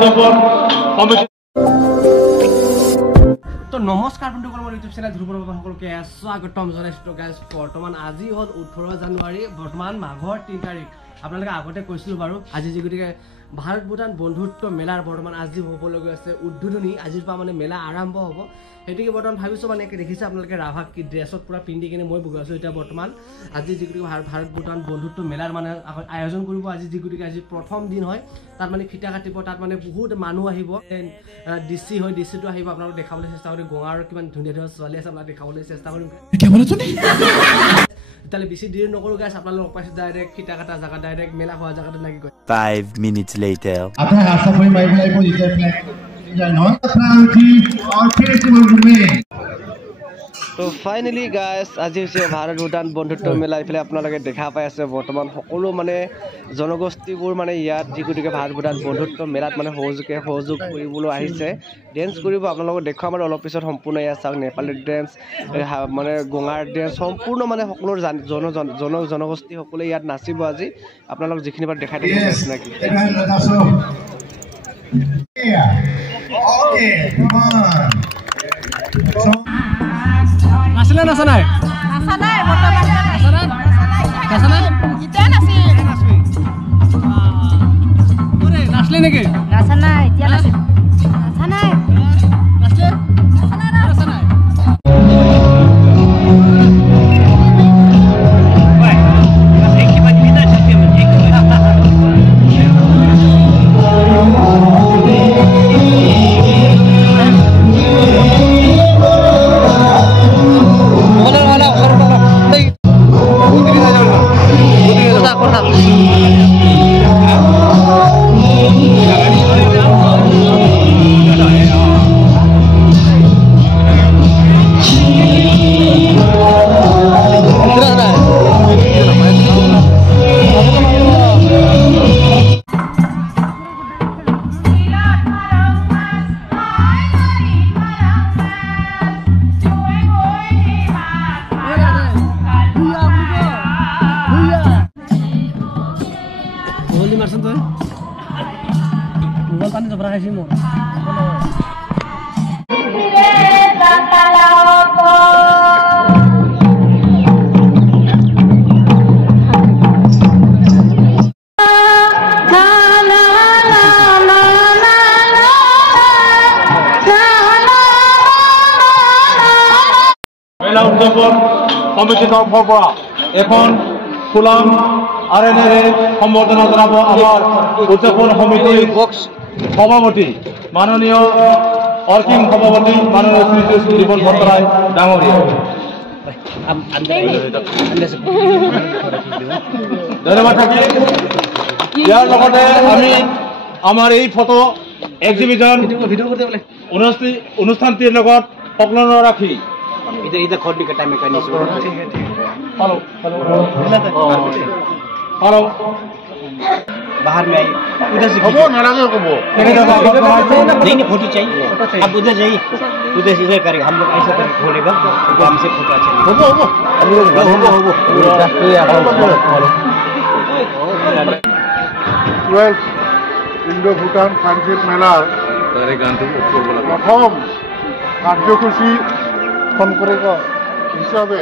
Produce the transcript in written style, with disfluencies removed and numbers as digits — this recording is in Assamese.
তো নমস্কাৰ বন্ধুসকল, মোৰ ইউটিউব চেনেল ধ্ৰুৱৰ সকলোকে স্বাগতম জনাইছোঁ। গাইজ বৰ্তমান আজি হ'ল 18 জানুৱাৰী, বৰ্তমান মাঘৰ 3 তাৰিখ। আপোনালোকে আগতে কৈছিলোঁ বাৰু, আজি যি গতিকে ভাৰত ভূটান বন্ধুত্ব মেলাৰ বৰ্তমান আজি হ'বলগীয়া আছে উদ্বোধনী। আজিৰ পৰা মানে মেলা আৰম্ভ হ'ব। সেইটোকে বৰ্তমান ভাবিছোঁ মানে দেখিছে আপোনালোকে ৰাভা কি ড্ৰেছত পূৰা পিন্ধি কিনে মই বহি আছোঁ এতিয়া বৰ্তমান। আজি যি গতিকে ভাৰত ভূটান বন্ধুত্ব মেলাৰ মানে আয়োজন কৰিব। আজি যি গতিকে আজি প্ৰথম দিন হয়, তাত মানে ফিটা কাটিব, তাত মানে বহুত মানুহ আহিব। ডিচি হয়, ডিচিটো আহিব, আপোনালোক দেখাবলৈ চেষ্টা কৰিম। গঙাৰ কিমান ধুনীয়া ধুনীয়া ছোৱালী আছে, আপোনাক দেখাবলৈ চেষ্টা কৰিম। তেতিয়াহ'লে বেছি দেৰি নকৰোঁ গাইছ, আপোনালোক লগ পাইছোঁ ডাইৰেক্ট ফিটা কাটা জেগা, ডাইৰেক্ট মেলা হোৱা জেগাটো লাগি গৈ 5 minutes later. তো ফাইনেলি গাইছ আজি হৈছে ভাৰত ভূটান বন্ধুত্ব মেলা। এইফালে আপোনালোকে দেখা পাই আছে বৰ্তমান সকলো মানে জনগোষ্ঠীবোৰ মানে ইয়াত যি গতিকে ভাৰত ভূটান বন্ধুত্ব মেলাত মানে সহযোগ কৰিবলৈ আহিছে। ডেন্স কৰিব আপোনালোকক দেখুৱাম আৰু অলপ পিছত সম্পূৰ্ণ ইয়াত চাওক। নেপালী ডেন্স মানে গঙাৰ ডেন্স সম্পূৰ্ণ মানে সকলো জনগোষ্ঠী সকলোৱে ইয়াত নাচিব আজি। আপোনালোক যিখিনি বাৰ দেখাই থাকিব চিনাকি নাছিলে নাচা নাই নাচলে নেকি নাচা নাই এতিয়া নাচা নাই নাচলে নাচা নাই মোবাইল পানী জবৰা খাইছি মোৰ মেলা উদযাপন সমিতিৰ তৰফৰ পৰা এখন ফুলাম আৰেনেৰে সম্বৰ্ধনা জনাব আমাৰ উদযাপন সমিতিৰ সভাপতি মাননীয় অৰ্কিং সভাপতি মাননীয় শ্ৰী দীপন ভট্টৰায় ডাঙৰীয়া। ধন্যবাদ থাকিল। ইয়াৰ লগতে আমি আমাৰ এই ফটো এক্সিবিশ্যন অনুষ্ঠানটিৰ লগত সংলগ্ন ৰাখি बाहर में आई उधर से खबो नाराज खबो नहीं फोटो चाहिए अब उधर जाइए उधर से इधर करेंगे हम लोग ऐसा करके खोलेगा तो हमसे फोटो अच्छा खबो हम लोग ইন্দো ভূটান ফ্রেন্ডশিপ মেলার প্রথম কার্যসূচী হিসাবে